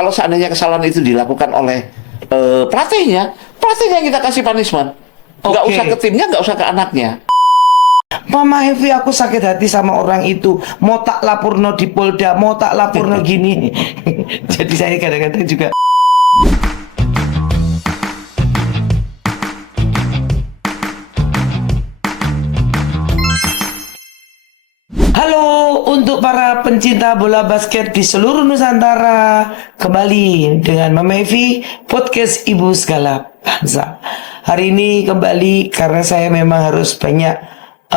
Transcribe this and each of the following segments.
Kalau seandainya kesalahan itu dilakukan oleh pelatihnya yang kita kasih punishment. Nggak usah ke timnya, nggak usah ke anaknya. Mama Hevi, aku sakit hati sama orang itu. Mau tak laporno di Polda, mau tak laporno gini. Jadi saya kadang-kadang juga. Halo untuk para pencinta bola basket di seluruh Nusantara. Kembali dengan Mama Hevi, podcast Ibu Segala Bangsa. Hari ini kembali karena saya memang harus banyak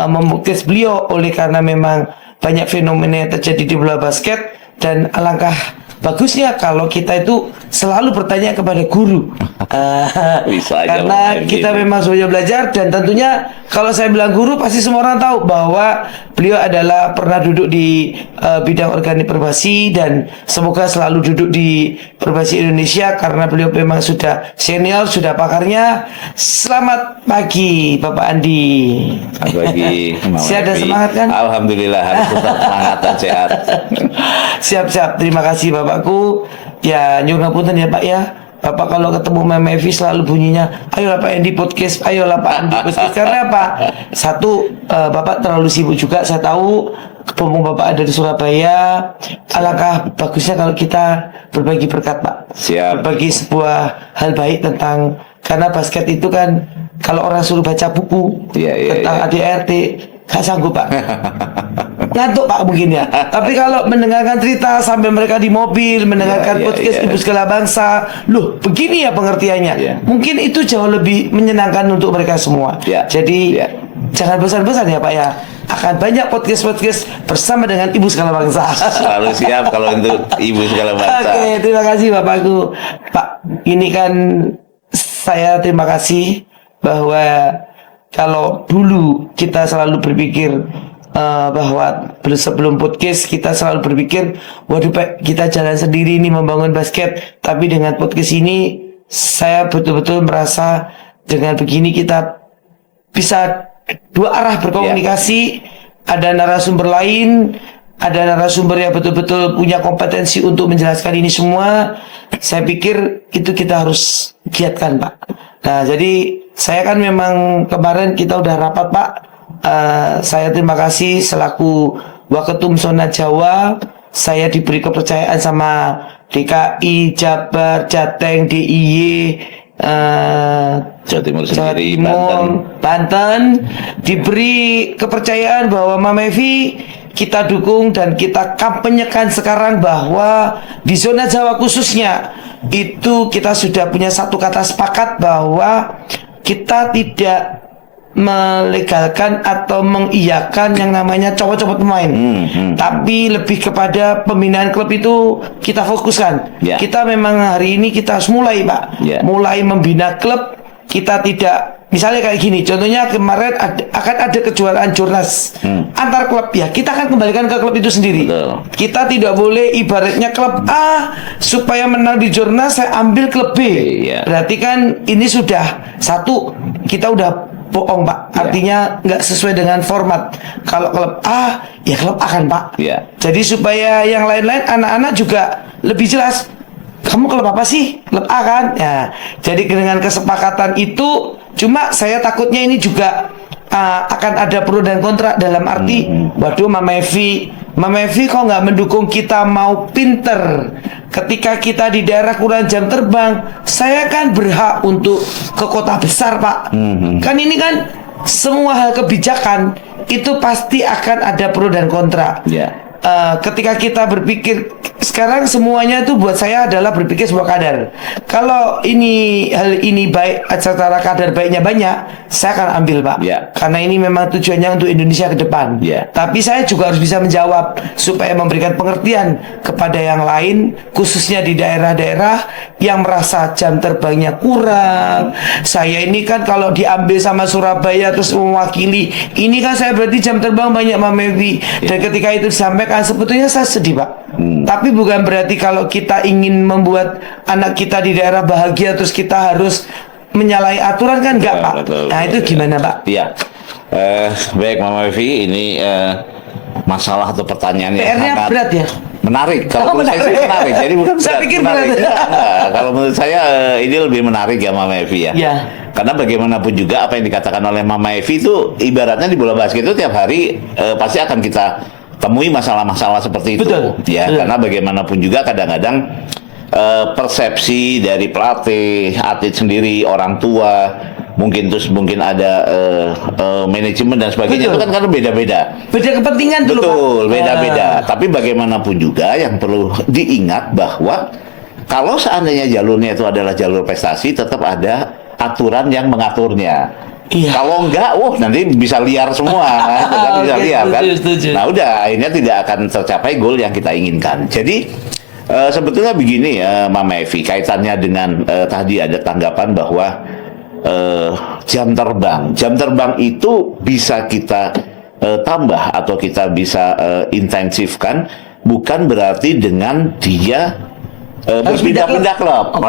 memukis beliau, oleh karena memang banyak fenomena yang terjadi di bola basket. Dan alangkah bagusnya kalau kita itu selalu bertanya kepada guru. Karena kita memang sudah belajar. Dan tentunya kalau saya bilang guru, pasti semua orang tahu bahwa beliau adalah pernah duduk di bidang organik Perbasi. Dan semoga selalu duduk di Perbasi Indonesia, karena beliau memang sudah senior, sudah pakarnya. Selamat pagi Bapak Andi. Selamat pagi. Sehat dan semangat kan? Alhamdulillah, harus tetap semangat dan sehat. Siap-siap, terima kasih Bapakku. Ya, nyuruh ngapunten ya Pak ya. Bapak kalau ketemu Mama Evi selalu bunyinya, ayolah Pak Andi podcast, ayolah Pak Andi podcast. Karena apa? Satu, Bapak terlalu sibuk juga, saya tahu. Mumpung Bapak ada di Surabaya, alangkah bagusnya kalau kita berbagi berkat Pak. Siap. Berbagi sebuah hal baik tentang, karena basket itu kan kalau orang suruh baca buku tentang ADRT, gak sanggup Pak. Ngantuk Pak mungkin ya. Tapi kalau mendengarkan cerita sambil mereka di mobil mendengarkan podcast Ibu Segala Bangsa, loh begini ya pengertiannya. Mungkin itu jauh lebih menyenangkan untuk mereka semua. Jadi jangan bosan-bosan ya Pak ya. Akan banyak podcast bersama dengan Ibu Segala Bangsa. Selalu siap kalau untuk Ibu Segala Bangsa. Oke, terima kasih Bapakku. Pak, ini kan saya terima kasih bahwa kalau dulu kita selalu berpikir bahwa sebelum podcast kita selalu berpikir, waduh Pak, kita jalan sendiri ini membangun basket. Tapi dengan podcast ini saya betul-betul merasa dengan begini kita bisa dua arah berkomunikasi. Ada narasumber lain, ada narasumber yang betul-betul punya kompetensi untuk menjelaskan ini semua. Saya pikir itu kita harus giatkan Pak. Nah jadi saya kan memang kemarin kita udah rapat Pak. Saya terima kasih selaku Waketum Zona Jawa. Saya diberi kepercayaan sama DKI, Jabar, Jateng, DIY, Jawa Timur sendiri, Banten. Diberi kepercayaan bahwa Mama Evi kita dukung dan kita kampanyekan sekarang bahwa di zona Jawa khususnya itu kita sudah punya satu kata sepakat bahwa kita tidak melegalkan atau mengiyakan yang namanya copot-copot pemain. Tapi lebih kepada pembinaan klub itu kita fokuskan. Kita memang hari ini kita harus mulai Pak. Mulai membina klub. Kita tidak, misalnya kayak gini, contohnya kemarin akan ada kejuaraan Jurnas antar klub ya, kita akan kembalikan ke klub itu sendiri. Kita tidak boleh ibaratnya klub A supaya menang di Jurnas saya ambil klub B. Berarti kan ini sudah satu, kita udah bohong Pak. Artinya nggak sesuai dengan format. Kalau klub A ya klub A kan Pak. Jadi supaya yang lain-lain anak-anak juga lebih jelas, kamu klub apa sih? Klub A kan? Ya. Jadi dengan kesepakatan itu, cuma saya takutnya ini juga akan ada pro dan kontra dalam arti, waduh Mama Evi kok nggak mendukung kita mau pinter. Ketika kita di daerah kurang jam terbang, saya kan berhak untuk ke kota besar Pak. Kan ini kan semua hal kebijakan itu pasti akan ada pro dan kontra. Ketika kita berpikir sekarang semuanya itu buat saya adalah berpikir sebuah kadar. Kalau hal ini baik secara kadar baiknya banyak, saya akan ambil Pak. Karena ini memang tujuannya untuk Indonesia ke depan. Tapi saya juga harus bisa menjawab supaya memberikan pengertian kepada yang lain, khususnya di daerah-daerah yang merasa jam terbangnya kurang. Saya ini kan kalau diambil sama Surabaya terus mewakili, ini kan saya berarti jam terbang banyak Mama Evi. Dan ketika itu disampaikan, sebetulnya saya sedih Pak. Tapi bukan berarti kalau kita ingin membuat anak kita di daerah bahagia terus kita harus menyalahi aturan kan enggak Pak. Nah itu gimana Pak? Baik Mama Evi, ini masalah atau pertanyaan yang PR-nya berat ya? Menarik. Kalau menurut saya sih menarik. Jadi bukan Saya pikir menarik. berat. Enggak. Kalau menurut saya ini lebih menarik ya Mama Evi ya. Ya. Karena bagaimanapun juga apa yang dikatakan oleh Mama Evi itu ibaratnya di bola basket itu tiap hari pasti akan kita temui masalah-masalah seperti itu. Betul. Ya, Betul. karena bagaimanapun juga kadang-kadang persepsi dari pelatih, atlet sendiri, orang tua, mungkin ada manajemen dan sebagainya. Betul. Itu kan karena beda-beda. Beda kepentingan dulu, Pak. Betul, beda-beda. Ah. Tapi bagaimanapun juga yang perlu diingat bahwa kalau seandainya jalurnya itu adalah jalur prestasi, tetap ada aturan yang mengaturnya. Iya. Kalau enggak, nanti bisa liar semua, kan? Bisa Oke, liar kan. setuju. Nah udah, akhirnya tidak akan tercapai goal yang kita inginkan. Jadi sebetulnya begini ya, Mama Evi, kaitannya dengan tadi ada tanggapan bahwa jam terbang itu bisa kita tambah atau kita bisa intensifkan, bukan berarti dengan dia berpindah-pindah klub,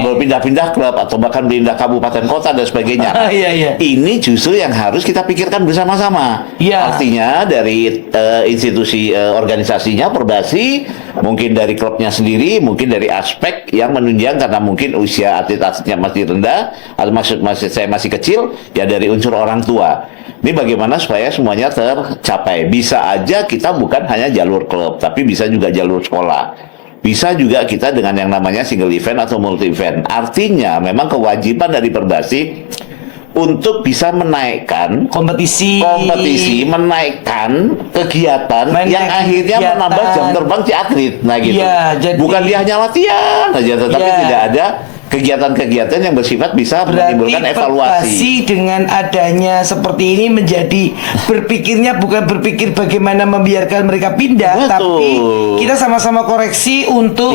berpindah-pindah klub atau bahkan pindah kabupaten kota dan sebagainya. Iya. Ini justru yang harus kita pikirkan bersama-sama. Iya. Artinya dari institusi organisasinya, Perbasi, mungkin dari klubnya sendiri, mungkin dari aspek yang menunjang karena mungkin usia atlet-atletnya masih rendah, atau maksud saya masih kecil, ya dari unsur orang tua. Ini bagaimana supaya semuanya tercapai. Bisa aja kita bukan hanya jalur klub, tapi bisa juga jalur sekolah. Bisa juga kita dengan yang namanya single event atau multi event. Artinya memang kewajiban dari Perbasi untuk bisa menaikkan kompetisi, menaikkan kegiatan yang akhirnya menambah jam terbang si atlet. Nah gitu. Ya, jadi, bukan dia hanya latihan aja, tetapi tidak ada kegiatan-kegiatan yang bersifat bisa menimbulkan evaluasi. Perbasi dengan adanya seperti ini menjadi berpikirnya bukan berpikir bagaimana membiarkan mereka pindah, Betul. tapi kita sama-sama koreksi untuk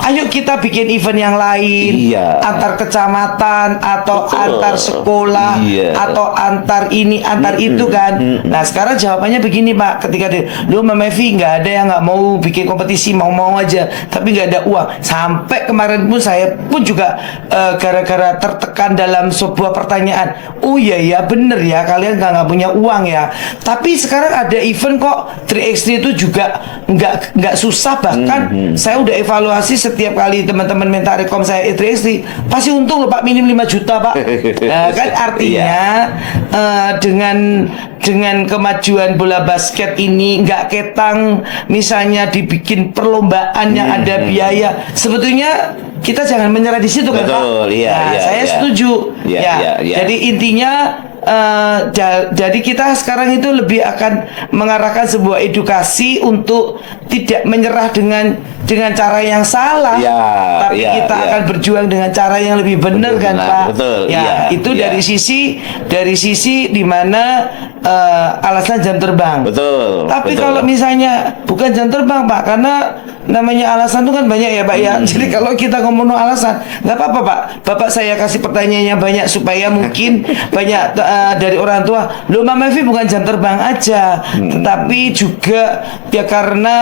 ayo kita bikin event yang lain, antar kecamatan atau antar sekolah atau antar ini antar itu kan. Nah sekarang jawabannya begini Pak, ketika lu Mama Evi nggak ada yang nggak mau bikin kompetisi, mau aja, tapi nggak ada uang. Sampai kemarin pun saya pun juga gara-gara tertekan dalam sebuah pertanyaan, oh iya bener ya kalian nggak punya uang ya, tapi sekarang ada event kok 3x3 itu juga nggak susah, bahkan saya udah evaluasi setiap kali teman-teman minta rekom saya 3x3 pasti untung loh Pak, minim 5 juta Pak. Nah, kan artinya dengan kemajuan bola basket ini nggak ketang misalnya dibikin perlombaan yang ada biaya, sebetulnya kita jangan menyerah di situ kan Pak. Saya setuju. Jadi intinya jadi kita sekarang itu lebih akan mengarahkan sebuah edukasi untuk tidak menyerah dengan cara yang salah, tapi kita akan berjuang dengan cara yang lebih benar kan Pak. Itu dari sisi di mana alasan jam terbang. Tapi kalau misalnya bukan jam terbang Pak, karena namanya alasan itu kan banyak ya Pak ya. Jadi kalau kita ngomong alasan, nggak apa-apa Pak. Bapak saya kasih pertanyaannya banyak supaya mungkin banyak dari orang tua. Loh Mama Evi bukan jam terbang aja, tetapi juga ya karena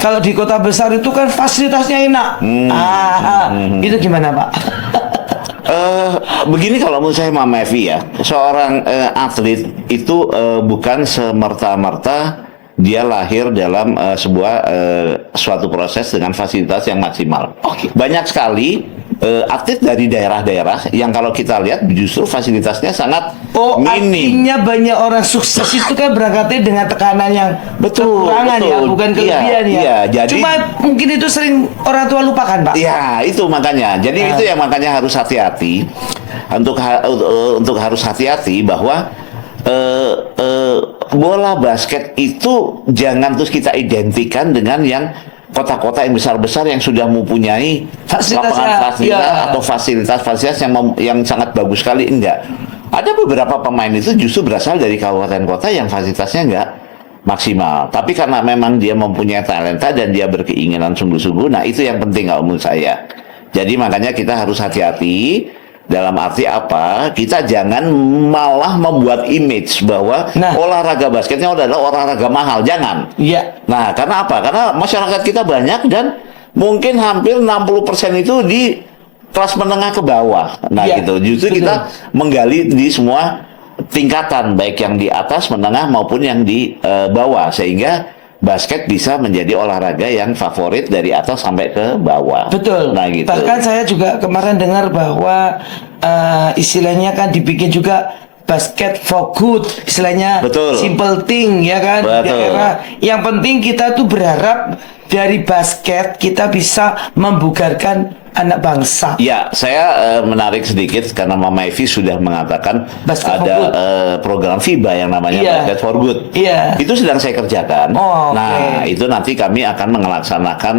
kalau di kota besar itu kan fasilitasnya enak. Itu gimana Pak? Begini kalau menurut saya Mama Evi ya, seorang atlet itu bukan semerta-merta dia lahir dalam suatu proses dengan fasilitas yang maksimal. Banyak sekali atlet dari daerah-daerah yang kalau kita lihat justru fasilitasnya sangat minim. Artinya banyak orang sukses itu kan berangkatnya dengan tekanan yang kekurangan ya, bukan kelebihan ya. Cuma mungkin itu sering orang tua lupakan Pak. Ya itu makanya. Jadi itu yang makanya harus hati-hati untuk harus hati-hati bahwa bola basket itu jangan terus kita identikan dengan yang kota-kota yang besar-besar yang sudah mempunyai lapangan fasilitas atau fasilitas yang sangat bagus sekali. Enggak. Ada beberapa pemain itu justru berasal dari kabupaten kota yang fasilitasnya enggak maksimal. Tapi karena memang dia mempunyai talenta dan dia berkeinginan sungguh-sungguh, nah itu yang penting kalau menurut saya. Jadi makanya kita harus hati-hati. Dalam arti apa? Kita jangan malah membuat image bahwa olahraga basketnya adalah olahraga mahal. Jangan. Nah, karena apa? Karena masyarakat kita banyak dan mungkin hampir 60% itu di kelas menengah ke bawah. Nah, gitu. Justru kita menggali di semua tingkatan, baik yang di atas, menengah maupun yang di bawah, sehingga basket bisa menjadi olahraga yang favorit dari atas sampai ke bawah. Betul. Nah, gitu. Bahkan saya juga kemarin dengar bahwa istilahnya kan dibikin juga basket for good, istilahnya Betul. simple thing ya kan. Betul. Yang penting kita tuh berharap dari basket kita bisa membugarkan anak bangsa. Ya, saya menarik sedikit karena Mama Evi sudah mengatakan Basket for ada Good. Program FIBA yang namanya Iya. Basket for Good. Iya. Itu sedang saya kerjakan. Oh, Nah, oke. itu nanti kami akan melaksanakan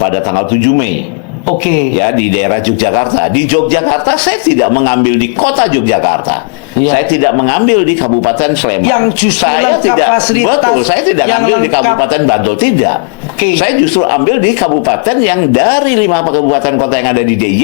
pada tanggal 7 Mei. Oke. Ya, di daerah Yogyakarta. Di Yogyakarta saya tidak mengambil di kota Yogyakarta. Iya. Saya tidak mengambil di Kabupaten Sleman. Yang justru saya lengkap tidak fasilitas, betul, saya tidak yang ambil di lengkap. Kabupaten Bantul, tidak. Oke. Saya justru ambil di kabupaten yang dari 5 kabupaten kota yang ada di DIY,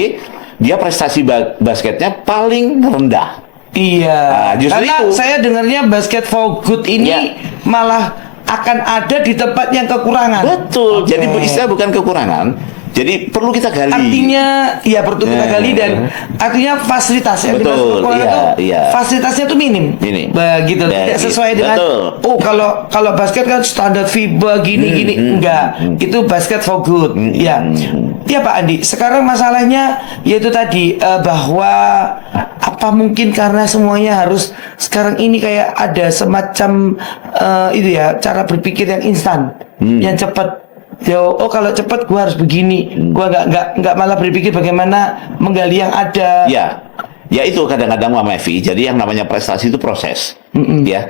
dia prestasi basketnya paling rendah. Iya. Nah, justru Karena itu. saya dengarnya basket for good ini Ya. malah akan ada di tempat yang kekurangan. Betul. Oke. Jadi istilah bukan kekurangan. Jadi perlu kita gali. Artinya ya perlu kita Ya. gali dan artinya fasilitas yang Betul, dimaksud kekurangan iya, itu iya. fasilitasnya tuh minim. Minim. Begitu. Ya, Tidak sesuai dengan betul. kalau basket kan standar FIBA gini enggak. Itu basket for good. Ya. Ya Pak Andi, sekarang masalahnya yaitu tadi bahwa apa mungkin karena semuanya harus sekarang ini kayak ada semacam itu ya cara berpikir yang instan, yang cepat. Oh kalau cepat gua harus begini, gua nggak malah berpikir bagaimana menggali yang ada. Ya, ya itu kadang-kadang Mama Evi. Jadi yang namanya prestasi itu proses. Ya,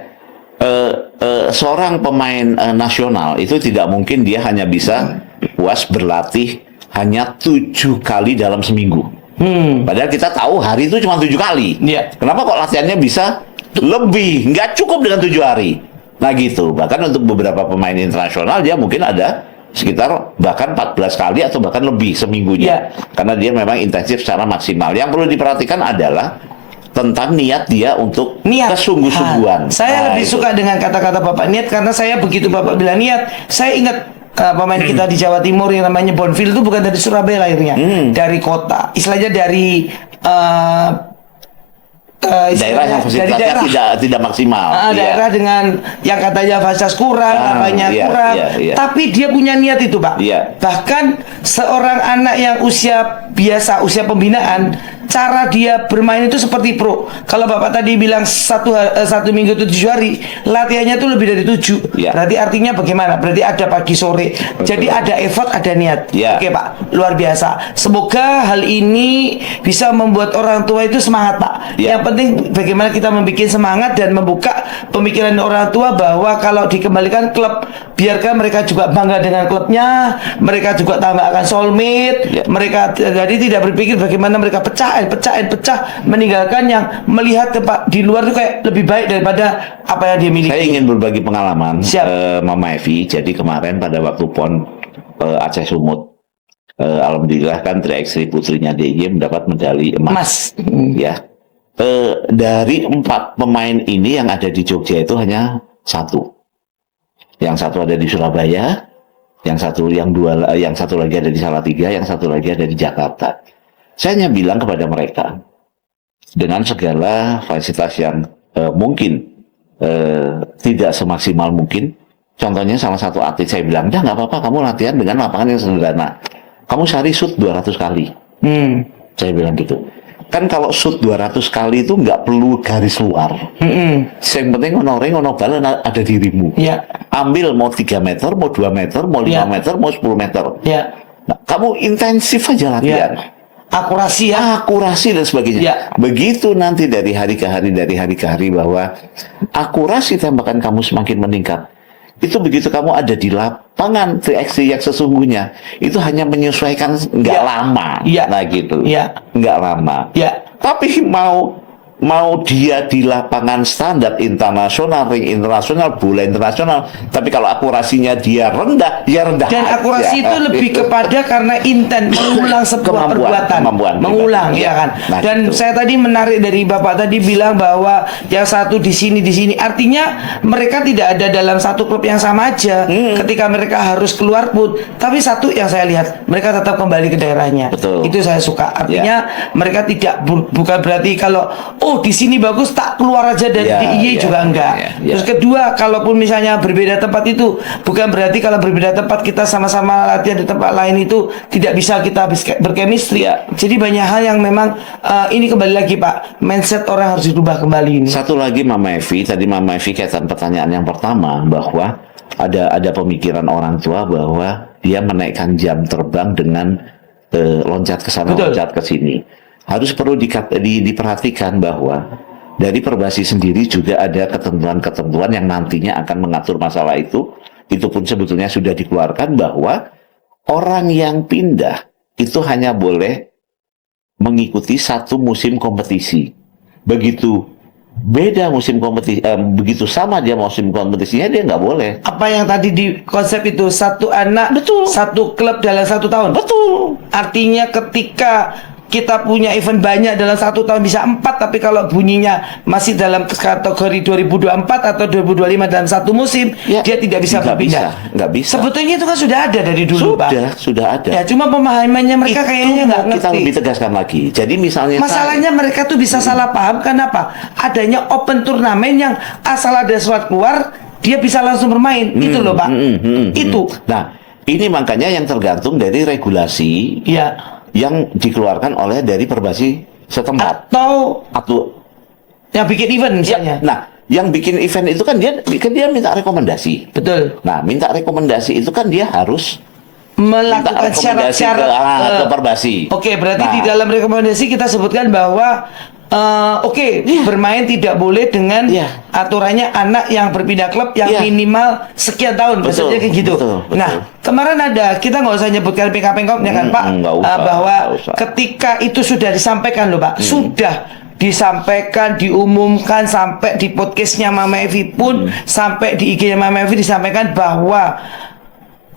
seorang pemain nasional itu tidak mungkin dia hanya bisa puas berlatih hanya 7 kali dalam seminggu. Padahal kita tahu hari itu cuma 7 kali. Iya. Kenapa kok latihannya bisa lebih? Nggak cukup dengan 7 hari. Nah gitu. Bahkan untuk beberapa pemain internasional dia mungkin ada sekitar bahkan 14 kali atau bahkan lebih seminggunya. Ya. Karena dia memang intensif secara maksimal. Yang perlu diperhatikan adalah tentang niat dia untuk Niat. kesungguh-sungguhan. Saya Nah, lebih itu. suka dengan kata-kata Bapak niat karena saya begitu Bapak bilang niat, saya ingat pemain kita di Jawa Timur yang namanya Bonfil itu bukan dari Surabaya lahirnya, dari kota, istilahnya dari daerah yang fasilitasnya tidak maksimal. Iya. daerah dengan yang katanya fasilitas kurang, apanya iya, kurang, iya. tapi dia punya niat itu Pak. Iya. Bahkan seorang anak yang usia biasa, usia pembinaan, cara dia bermain itu seperti pro. Kalau Bapak tadi bilang satu minggu itu 7 hari, latihannya itu lebih dari 7. Iya. Berarti artinya bagaimana? Berarti ada pagi sore. Jadi ada effort, ada niat. Iya. Oke Pak, luar biasa. Semoga hal ini bisa membuat orang tua itu semangat Pak. Iya. Yang penting bagaimana kita membuat semangat dan membuka pemikiran orang tua bahwa kalau dikembalikan klub, biarkan mereka juga bangga dengan klubnya, mereka juga tambah akan soulmate, Ya. mereka jadi tidak berpikir bagaimana mereka pecah, meninggalkan yang melihat tempat di luar itu kayak lebih baik daripada apa yang dia miliki. Saya ingin berbagi pengalaman, Siap. Mama Evi. Jadi kemarin pada waktu PON Aceh Sumut, alhamdulillah kan 3x3 putrinya DIY mendapat medali emas. Mas. Ya, dari 4 pemain ini yang ada di Jogja itu hanya 1. Yang satu ada di Surabaya, yang satu lagi ada di Salatiga, yang satu lagi ada di Jakarta. Saya hanya bilang kepada mereka dengan segala fasilitas yang mungkin tidak semaksimal mungkin. Contohnya salah satu atlet saya bilang, "Dah nggak apa-apa, kamu latihan dengan lapangan yang sederhana. Kamu sehari shoot 200 kali." Saya bilang gitu. Kan kalau shoot 200 kali itu nggak perlu garis luar. Yang penting ono ring, ono bal ada dirimu. Ya. Ambil mau 3 meter, mau 2 meter, mau 5 Ya. meter, mau 10 meter. Ya. Nah, kamu intensif aja latihan. Ya. Akurasi ya. Akurasi dan sebagainya. Ya. Begitu nanti dari hari ke hari bahwa akurasi tembakan kamu semakin meningkat. Itu begitu kamu ada di lapangan 3x3 yang sesungguhnya, itu hanya menyesuaikan nggak Ya. lama. Ya. Nah gitu. Ya. Nggak lama. Ya. Tapi mau dia di lapangan standar internasional, ring internasional, bola internasional, tapi kalau akurasinya dia rendah, ya rendah. Dan aja. akurasi itu lebih kepada karena intent mengulang sebuah perbuatan, kemampuan mengulang pribadi. ya kan. Nah, Dan gitu. saya tadi menarik dari Bapak tadi bilang bahwa yang satu di sini, artinya mereka tidak ada dalam satu klub yang sama aja. Ketika mereka harus keluar pun, tapi satu yang saya lihat mereka tetap kembali ke daerahnya. Betul. Itu saya suka. Artinya mereka tidak bukan berarti kalau oh di sini bagus tak keluar aja dari DIY juga enggak. Terus kedua, kalaupun misalnya berbeda tempat itu bukan berarti kalau berbeda tempat kita sama-sama latihan di tempat lain itu tidak bisa kita berchemistry. Jadi banyak hal yang memang ini kembali lagi Pak, mindset orang harus dirubah kembali ini. Satu lagi Mama Evi, tadi Mama Evi kaitan pertanyaan yang pertama bahwa ada pemikiran orang tua bahwa dia menaikkan jam terbang dengan loncat ke sana, loncat ke sini. Harus perlu diperhatikan bahwa dari Perbasi sendiri juga ada ketentuan-ketentuan yang nantinya akan mengatur masalah itu. Itu pun sebetulnya sudah dikeluarkan bahwa orang yang pindah itu hanya boleh mengikuti satu musim kompetisi. Begitu beda musim kompetisi, begitu sama dia musim kompetisinya dia nggak boleh. Apa yang tadi di konsep itu satu anak, Betul. satu klub dalam 1 tahun. Betul. Artinya ketika kita punya event banyak dalam 1 tahun bisa 4, tapi kalau bunyinya masih dalam kategori 2024 atau 2025 dalam satu musim, dia tidak bisa berpindah. Nggak bisa. Sebetulnya itu kan sudah ada dari dulu, Pak. Sudah ada. Ya, cuma pemahamannya mereka kayaknya nggak ngerti. Kita lebih tegaskan lagi. Jadi misalnya masalahnya mereka tuh bisa salah paham. Kenapa? Adanya open turnamen yang asal ada surat keluar, dia bisa langsung bermain. Itu loh, Pak. Itu. Nah, ini makanya yang tergantung dari regulasi. Ya. Yang dikeluarkan oleh dari Perbasi setempat atau yang bikin event misalnya. Nah, yang bikin event itu kan dia minta rekomendasi. Betul. Nah, minta rekomendasi itu kan dia harus melakukan syarat-syarat ke Perbasi. Oke, berarti di dalam rekomendasi kita sebutkan bahwa bermain tidak boleh dengan aturannya anak yang berpindah klub yang minimal sekian tahun, maksudnya kayak gitu. Nah, kemarin kita nggak usah nyebutkan PK-PK-nya kan Pak, bahwa ketika itu sudah disampaikan loh Pak, sudah disampaikan, diumumkan sampai di podcastnya Mama Evi pun, sampai di IG-nya Mama Evi disampaikan bahwa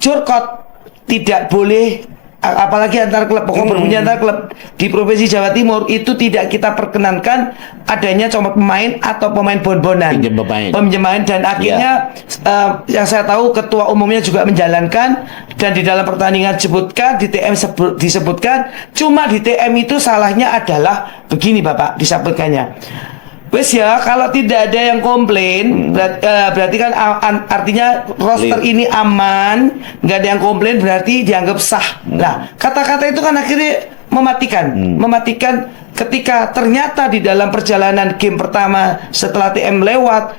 jurkot tidak boleh, apalagi antar klub, pokok berbunyi antar klub di Provinsi Jawa Timur itu tidak kita perkenankan adanya cuma pemain atau pemain bon-bonan, pinjam pemain, dan akhirnya yang saya tahu ketua umumnya juga menjalankan, dan di dalam pertandingan disebutkan di TM disebutkan, cuma di TM itu salahnya adalah begini Bapak disebutkannya. Wes ya, kalau tidak ada yang komplain, berarti kan artinya roster ini aman, nggak ada yang komplain, berarti dianggap sah. Nah, kata-kata itu kan akhirnya mematikan ketika ternyata di dalam perjalanan game pertama setelah TM lewat,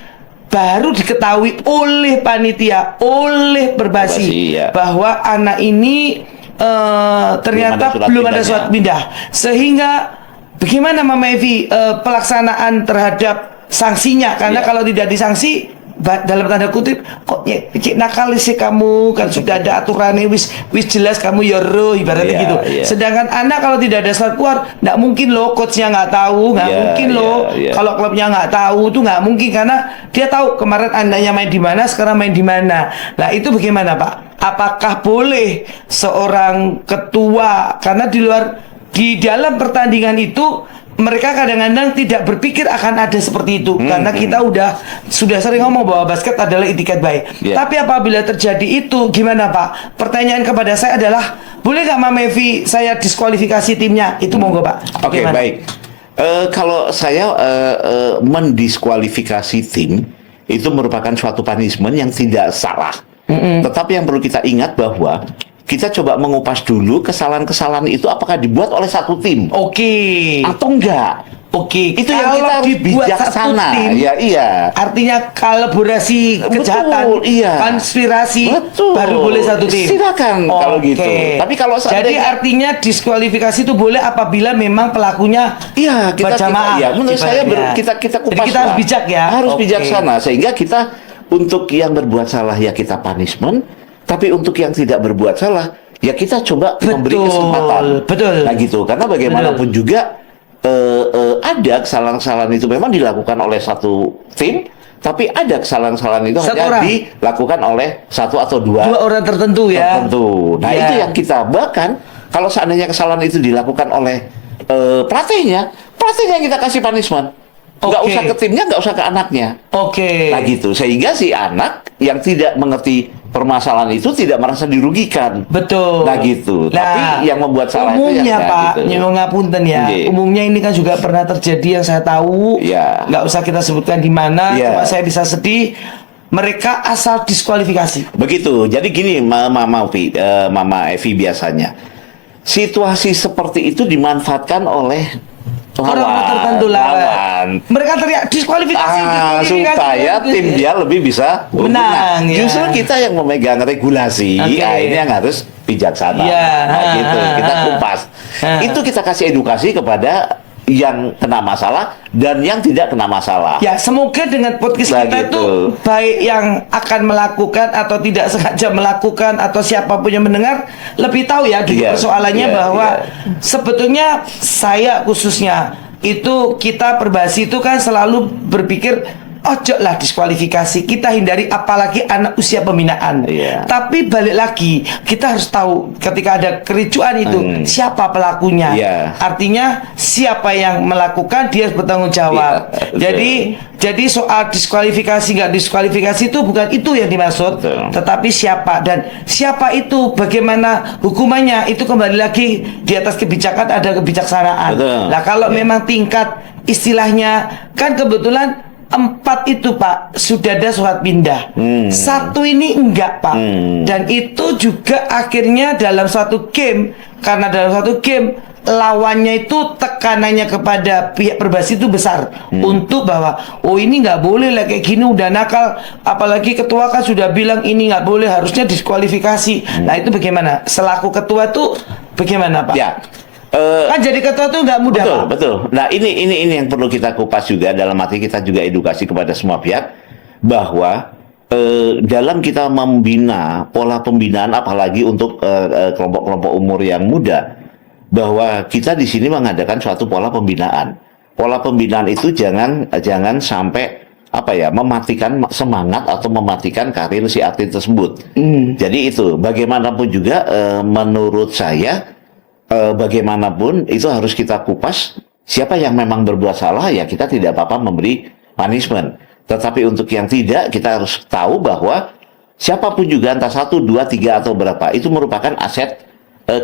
baru diketahui oleh panitia, oleh Perbasi bahwa anak ini ternyata belum ada surat pindah, sehingga bagaimana Mama Evi pelaksanaan terhadap sanksinya? Karena kalau tidak disanksi, dalam tanda kutip, kok nakal sih kamu, kan sudah ada aturannya, wis jelas kamu yoro, ibaratnya gitu. Sedangkan anak kalau tidak ada surat keluar, nggak mungkin loh coachnya nggak tahu, nggak mungkin loh kalau klubnya nggak tahu, tuh nggak mungkin, karena dia tahu kemarin anaknya main di mana, sekarang main di mana. Nah itu bagaimana Pak? Apakah boleh seorang ketua, karena di dalam pertandingan itu mereka kadang-kadang tidak berpikir akan ada seperti itu, karena kita sudah sering ngomong bahwa basket adalah itikat baik. Tapi apabila terjadi itu gimana Pak? Pertanyaan kepada saya adalah, boleh nggak Mama Evi saya diskualifikasi timnya? Itu monggo Pak. Oke, baik. Kalau saya mendiskualifikasi tim itu merupakan suatu punishment yang tidak salah. Tetapi yang perlu kita ingat bahwa kita coba mengupas dulu kesalahan-kesalahan itu apakah dibuat oleh satu tim, atau enggak. Itu yang kita harus bijaksana. Artinya kolaborasi kejahatan, konspirasi, baru boleh satu tim. Silakan kalau gitu. Tapi kalau jadi artinya diskualifikasi itu boleh apabila memang pelakunya berjamaah. Menurut saya kita kupas. Jadi kita harus bijak ya. Harus bijaksana, sehingga kita untuk yang berbuat salah ya kita punishment. Tapi untuk yang tidak berbuat salah, ya kita coba memberi kesempatan. Nah gitu, karena bagaimanapun juga ada kesalahan-kesalahan itu memang dilakukan oleh satu tim, tapi ada kesalahan-kesalahan itu hanya dilakukan oleh satu atau dua orang tertentu ya. Nah itu yang kita, bahkan kalau seandainya kesalahan itu dilakukan oleh pelatihnya kita kasih punishment. Nggak usah ke timnya, nggak usah ke anaknya. Nah gitu, sehingga si anak yang tidak mengerti permasalahan itu tidak merasa dirugikan. Betul. Nah gitu. Tapi yang membuat salah itu umumnya yang Pak, gitu. nyuwun ngapunten ya. Nggih. Umumnya ini kan juga pernah terjadi yang saya tahu. Iya. Nggak usah kita sebutkan di mana. Iya. Cuma saya bisa sedih. Mereka asal diskualifikasi. Begitu. Jadi gini, Mama Evi biasanya situasi seperti itu dimanfaatkan oleh Orang tertentu lawan. Mereka teriak diskualifikasi, Supaya tim dia lebih bisa menang. Ya. Justru kita yang memegang regulasi, ini yang harus bijaksana. Ya. Nah, gitu. Kita kupas. Itu kita kasih edukasi kepada yang kena masalah dan yang tidak kena masalah. Ya, semoga dengan podcast kita itu baik yang akan melakukan atau tidak sengaja melakukan atau siapapun yang mendengar lebih tahu ya persoalannya bahwa sebetulnya saya khususnya itu kita perbahasi itu kan selalu berpikir ojo lah diskualifikasi, kita hindari apalagi anak usia pembinaan. Tapi balik lagi kita harus tahu ketika ada kericuan itu siapa pelakunya. Artinya siapa yang melakukan dia harus bertanggung jawab. Jadi soal diskualifikasi nggak diskualifikasi itu bukan itu yang dimaksud, tetapi siapa dan siapa itu, bagaimana hukumannya itu kembali lagi di atas kebijakan, ada kebijaksanaan. Nah kalau memang tingkat istilahnya kan kebetulan 4 itu Pak sudah ada surat pindah, 1 ini enggak Pak, dan itu juga akhirnya dalam suatu game, karena dalam suatu game lawannya itu tekanannya kepada pihak perbasi itu besar untuk bahwa oh ini nggak boleh lah kayak gini udah nakal, apalagi ketua kan sudah bilang ini nggak boleh, harusnya diskualifikasi. Nah itu bagaimana selaku ketua tuh bagaimana Pak? Ya. Kan jadi ketua tuh nggak mudah. Betul, Pak. betul. Nah ini yang perlu kita kupas juga, dalam arti kita juga edukasi kepada semua pihak bahwa dalam kita membina pola pembinaan, apalagi untuk kelompok-kelompok umur yang muda, bahwa kita di sini mengadakan suatu pola pembinaan. Pola pembinaan itu jangan sampai mematikan semangat atau mematikan karir si atlet tersebut. Jadi itu bagaimanapun juga menurut saya. Bagaimanapun itu harus kita kupas siapa yang memang berbuat salah, ya kita tidak apa-apa memberi punishment. Tetapi untuk yang tidak, kita harus tahu bahwa siapapun juga entah 1, 2, 3 atau berapa itu merupakan aset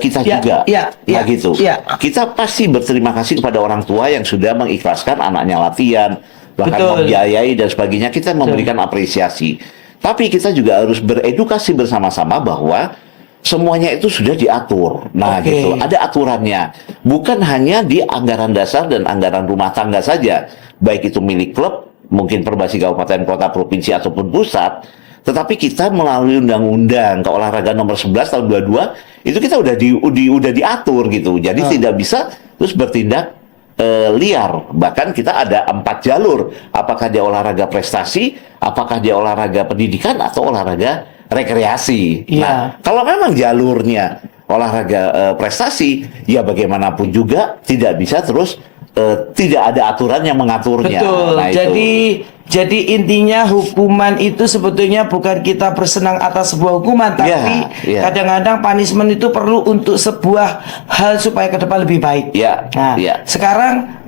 kita juga. Nah gitu. Kita pasti berterima kasih kepada orang tua yang sudah mengikhlaskan anaknya latihan, bahkan membiayai dan sebagainya. Kita memberikan apresiasi. Tapi kita juga harus beredukasi bersama-sama bahwa semuanya itu sudah diatur. Nah gitu, ada aturannya. Bukan hanya di anggaran dasar dan anggaran rumah tangga saja, baik itu milik klub, mungkin perbasi kabupaten, kota, provinsi ataupun pusat. Tetapi kita melalui undang-undang keolahragaan nomor 11 tahun 22 itu kita udah diatur gitu. Jadi tidak bisa terus bertindak liar. Bahkan kita ada 4 jalur. Apakah dia olahraga prestasi, apakah dia olahraga pendidikan, atau olahraga rekreasi. Nah, kalau memang jalurnya olahraga prestasi, ya bagaimanapun juga tidak bisa terus tidak ada aturan yang mengaturnya. Betul. Nah, Jadi intinya hukuman itu sebetulnya bukan kita bersenang atas sebuah hukuman, tapi kadang-kadang punishment itu perlu untuk sebuah hal supaya ke depan lebih baik. Sekarang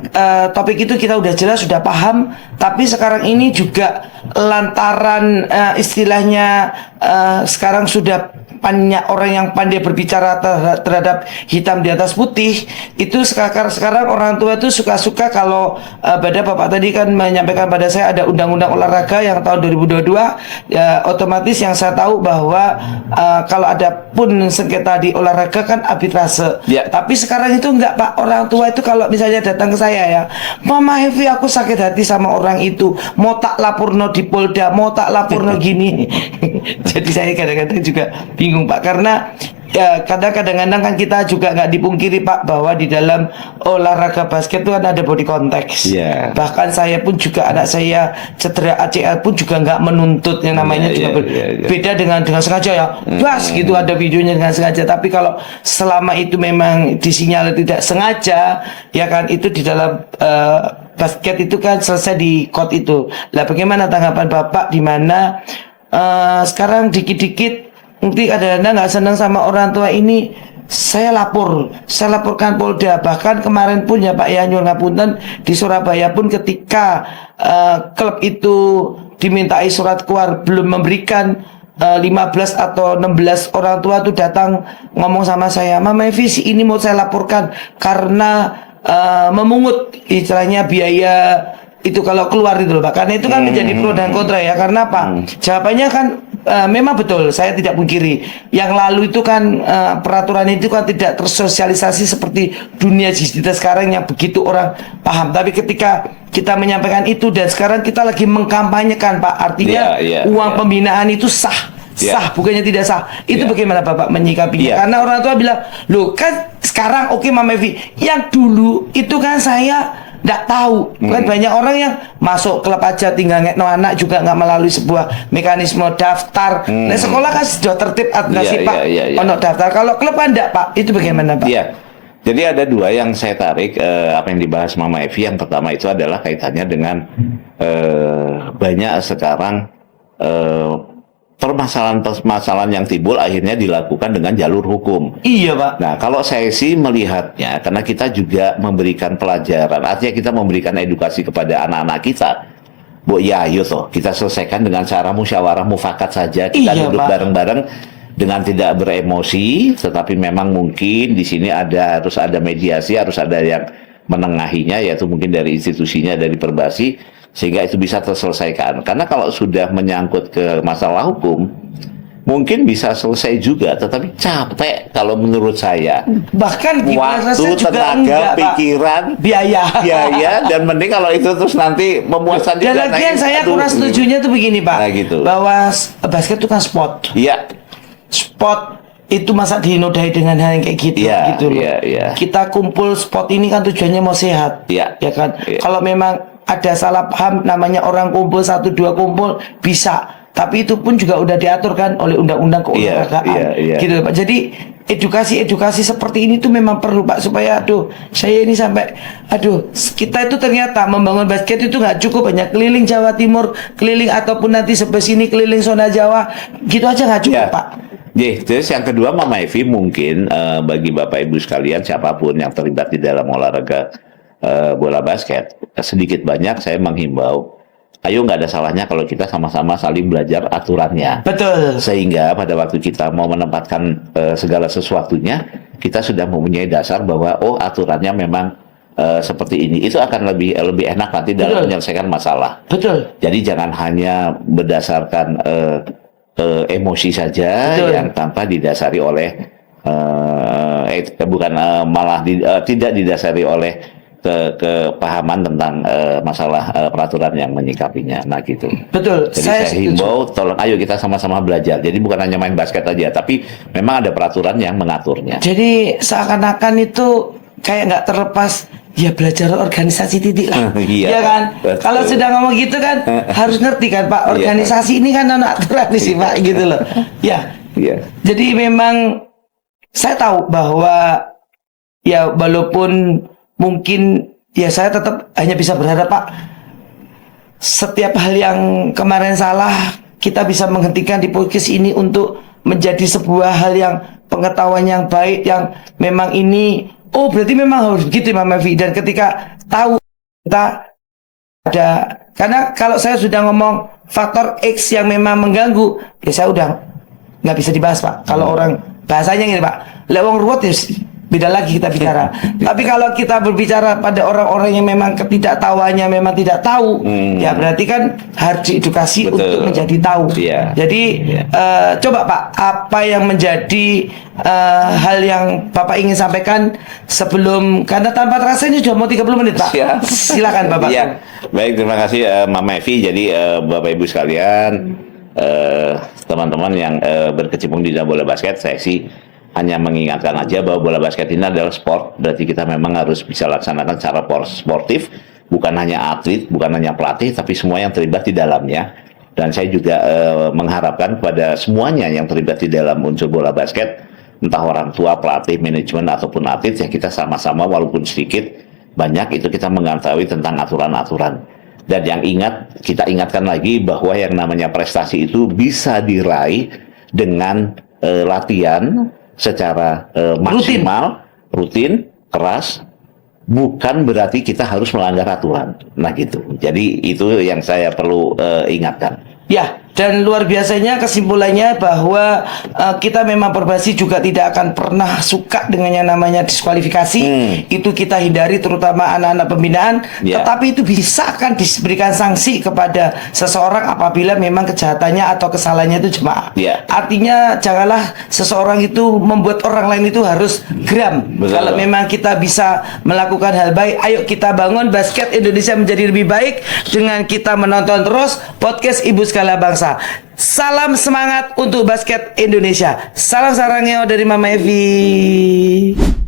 topik itu kita udah jelas, sudah paham, tapi sekarang ini juga lantaran istilahnya sekarang sudah banyak orang yang pandai berbicara terhadap hitam di atas putih. Itu sekarang orang tua itu suka-suka kalau Bapak tadi kan menyampaikan pada saya ada undang-undang olahraga yang tahun 2022, otomatis yang saya tahu bahwa kalau ada pun sengketa di olahraga kan arbitrase. Tapi sekarang itu enggak Pak, orang tua itu kalau misalnya datang ke saya ya, Mama Evi aku sakit hati sama orang itu, mau tak laporno di Polda, mau tak laporno gini. Jadi saya kadang-kadang juga bingung Pak, karena ya kadang-kadang kan kita juga nggak dipungkiri Pak bahwa di dalam olahraga basket itu kan ada body contact. Bahkan saya pun juga, anak saya cedera ACL pun juga nggak menuntut yang namanya beda dengan sengaja ya. Bas gitu, ada videonya dengan sengaja. Tapi kalau selama itu memang disinyalir tidak sengaja, ya kan itu di dalam basket itu kan selesai di court itu. Lah bagaimana tanggapan Bapak di mana sekarang dikit-dikit nanti kadang-kadang nggak senang sama orang tua ini, saya laporkan Polda. Bahkan kemarin pun ya Pak ya, nyuwun ngapunten, di Surabaya pun ketika klub itu dimintai surat keluar belum memberikan, 15 atau 16 orang tua tuh datang ngomong sama saya, Mama Evi ini mau saya laporkan karena memungut istilahnya biaya itu kalau keluar itu loh Pak. Karena itu kan menjadi pro dan kontra ya. Karena apa? Jawabannya kan memang betul, saya tidak pungkiri. Yang lalu itu kan peraturan itu kan tidak tersosialisasi seperti dunia digital sekarang yang begitu orang paham. Tapi ketika kita menyampaikan itu dan sekarang kita lagi mengkampanyekan Pak, artinya uang pembinaan itu sah, bukannya tidak sah. Itu bagaimana Bapak menyikapinya? Karena orang tua bilang, loh kan sekarang oke Mama Evi, yang dulu itu kan saya nggak tahu. Kan banyak orang yang masuk klub aja tinggal ngekno anak juga nggak melalui sebuah mekanisme daftar. Nah sekolah kan sudah tertib administrasi Pak, ono daftar. Kalau klub kan enggak Pak, itu bagaimana Pak? Iya. Jadi ada dua yang saya tarik apa yang dibahas Mama Evi. Yang pertama itu adalah kaitannya dengan banyak sekarang permasalahan-permasalahan yang timbul akhirnya dilakukan dengan jalur hukum. Iya Pak. Nah kalau saya sih melihatnya, karena kita juga memberikan pelajaran, artinya kita memberikan edukasi kepada anak-anak kita. Bu, ya ayo toh, kita selesaikan dengan cara musyawarah mufakat saja. Kita duduk bareng-bareng dengan tidak beremosi, tetapi memang mungkin di sini harus ada mediasi, harus ada yang menengahinya, yaitu mungkin dari institusinya, dari Perbasi, sehingga itu bisa terselesaikan. Karena kalau sudah menyangkut ke masalah hukum, mungkin bisa selesai juga, tetapi capek kalau menurut saya. Bahkan waktu, tenaga, pikiran, biaya, dan mending kalau itu terus nanti memuaskan juga. Dan lagian saya kurang setujunya tuh begini Pak, nah, gitu. bahwa basket itu kan sport. Iya. Sport itu masa dinodai dengan hal yang kayak gitu, gitu loh. Kita kumpul sport ini kan tujuannya mau sehat, ya kan. Kalau memang ada salah paham, namanya orang kumpul 1-2 kumpul bisa, tapi itu pun juga udah diatur kan oleh undang-undang keolahragaan, gitu Pak. Jadi edukasi seperti ini tuh memang perlu Pak, supaya saya ini sampai kita itu ternyata membangun basket itu nggak cukup hanya keliling Jawa Timur, keliling ataupun nanti sampai sini keliling zona Jawa, gitu aja nggak cukup Pak. Terus yang kedua Mama Evi, mungkin bagi Bapak Ibu sekalian siapapun yang terlibat di dalam olahraga bola basket, sedikit banyak saya menghimbau, ayo nggak ada salahnya kalau kita sama-sama saling belajar aturannya. Betul. Sehingga pada waktu kita mau menempatkan segala sesuatunya, kita sudah mempunyai dasar bahwa aturannya memang seperti ini. Itu akan lebih enak nanti dalam menyelesaikan masalah. Betul. Jadi jangan hanya berdasarkan emosi saja yang tanpa didasari oleh tidak didasari oleh kepahaman tentang masalah peraturan yang menyikapinya. Nah gitu. Betul. Jadi saya himbau, tolong ayo kita sama-sama belajar. Jadi bukan hanya main basket aja, tapi memang ada peraturan yang mengaturnya. Jadi seakan-akan itu kayak nggak terlepas, ya belajar organisasi titik lah. Iya kan? Kalau sudah ngomong gitu kan harus ngerti kan Pak, organisasi ini kan anak aturan sih Pak, gitu loh. Jadi memang saya tahu bahwa ya walaupun mungkin ya saya tetap hanya bisa berharap Pak, setiap hal yang kemarin salah kita bisa menghentikan di podcast ini untuk menjadi sebuah hal yang pengetahuan yang baik, yang memang ini berarti memang harus begitu Mama Evi. Dan ketika tahu kita ada, karena kalau saya sudah ngomong faktor X yang memang mengganggu, ya saya udah nggak bisa dibahas Pak. Kalau orang bahasanya gini Pak, lewong ruwet ya beda lagi kita bicara. Tapi kalau kita berbicara pada orang-orang yang memang ketidaktahuannya memang tidak tahu, ya berarti kan harus diedukasi untuk menjadi tahu. Jadi coba Pak, apa yang menjadi hal yang Bapak ingin sampaikan sebelum, karena tanpa terasa ini sudah mau 30 menit Pak. Silakan Bapak. Baik, terima kasih Mama Evi. Jadi Bapak Ibu sekalian, teman-teman yang berkecimpung di dalam bola basket, saya sih hanya mengingatkan aja bahwa bola basket ini adalah sport, berarti kita memang harus bisa laksanakan secara sportif, bukan hanya atlet, bukan hanya pelatih, tapi semua yang terlibat di dalamnya. Dan saya juga mengharapkan kepada semuanya yang terlibat di dalam unsur bola basket, entah orang tua, pelatih, manajemen, ataupun atlet, ya kita sama-sama walaupun sedikit, banyak itu kita mengetahui tentang aturan-aturan. Dan yang kita ingatkan lagi bahwa yang namanya prestasi itu bisa diraih dengan latihan secara maksimal, rutin, keras, bukan berarti kita harus melanggar aturan. Nah gitu. Jadi itu yang saya perlu ingatkan. Ya, Dan luar biasanya kesimpulannya bahwa kita memang Perbasi juga tidak akan pernah suka dengan yang namanya diskualifikasi. Itu kita hindari, terutama anak-anak pembinaan. Tetapi itu bisa akan diberikan sanksi kepada seseorang apabila memang kejahatannya atau kesalahannya itu jemaah. Artinya janganlah seseorang itu membuat orang lain itu harus geram. Kalau memang kita bisa melakukan hal baik, ayo kita bangun basket Indonesia menjadi lebih baik dengan kita menonton terus podcast Ibu Segala Bangsa. Salam semangat untuk basket Indonesia. Salam sarangnya dari Mama Evi.